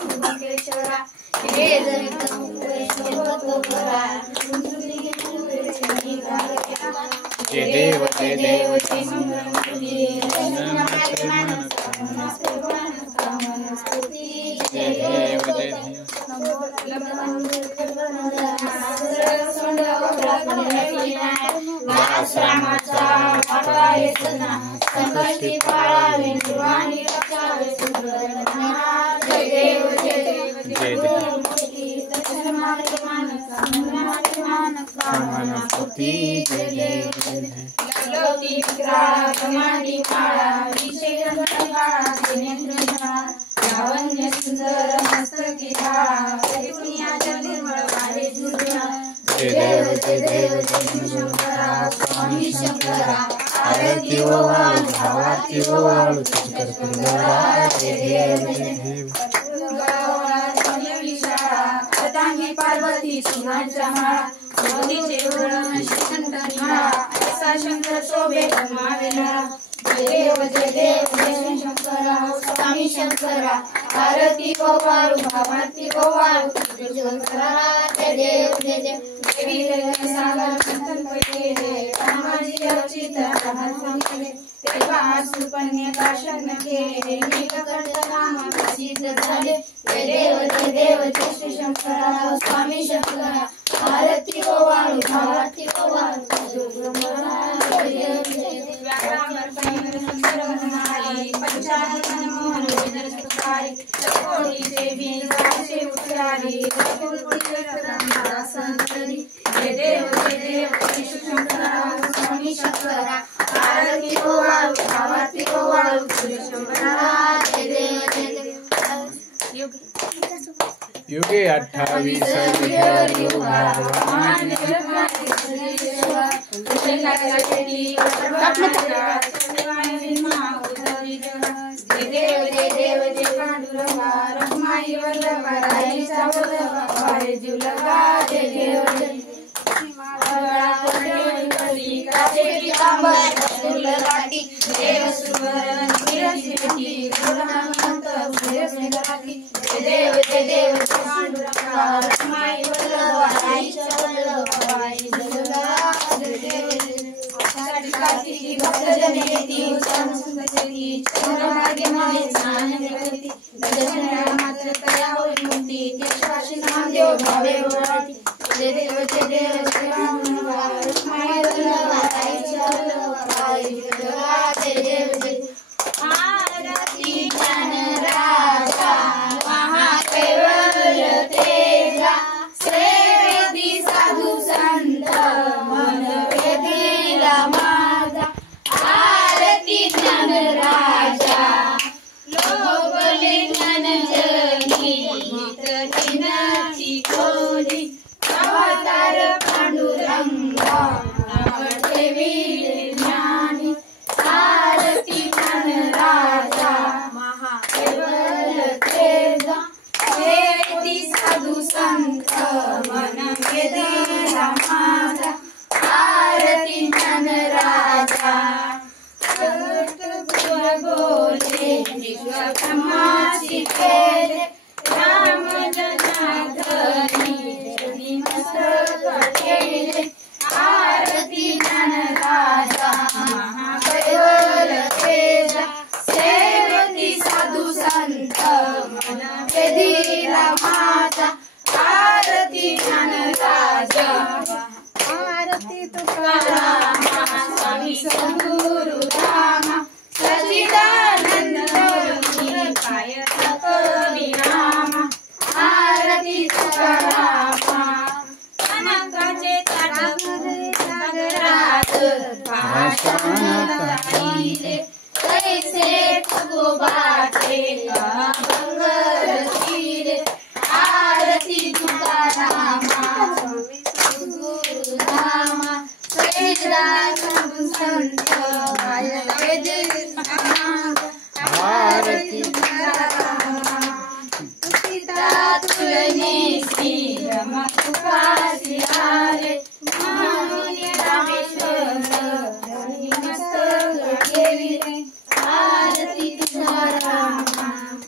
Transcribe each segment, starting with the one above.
केशरा हे जनित मुक्ते सर्वतो करा जय देव जय मंगलमूर्ती जय देव जय रामाचा पाळावे सना संकष्टी पाळावे निर्वाणी रक्षावे सुंदरना जय देव जय देव दर्शन मार्ग मानसा जय देव लवती विक्रा कमांडी काळा विषय काळा नेत्रना लावण्य सुंदर मस्तकी काळा दुनियाच्या निर्मळ वारे झुरला जय देव जय शंकरा स्वामी शंकरा आरती ओवाळू भावाती ओवाळू शंकर कुंडला जय देव पार्वती सिंहाच्या माळा मोदीचे वरण श्रीकंठनी माळा ऐसा शंकर शोभे गमावेला जय देव जय शंकरा स्वामी शंकरा आरती ओवाळू भावाती ओवाळू शंकरा जय देव देवी सागर संतन पहिले रामाजी अर्चित हात केले तेव्हा सुकन्या शरण केले नीलकंठ नाम प्रसिद्ध झाले जय देव जय शंकरा स्वामी शंकरा आरती ओवाळू भावाती ओवाळू पंचामृत देवी उतरारी जय देव शंकरा स्वामी शंकरा आरती ओवाळू भावाती ओवाळू शंकरा जय देव युगे 28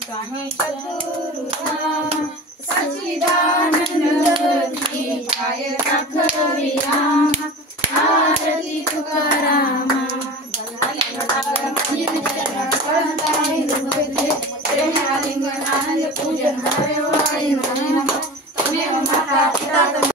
स्वामी सद्गुरु आरती तुकारामा पूजन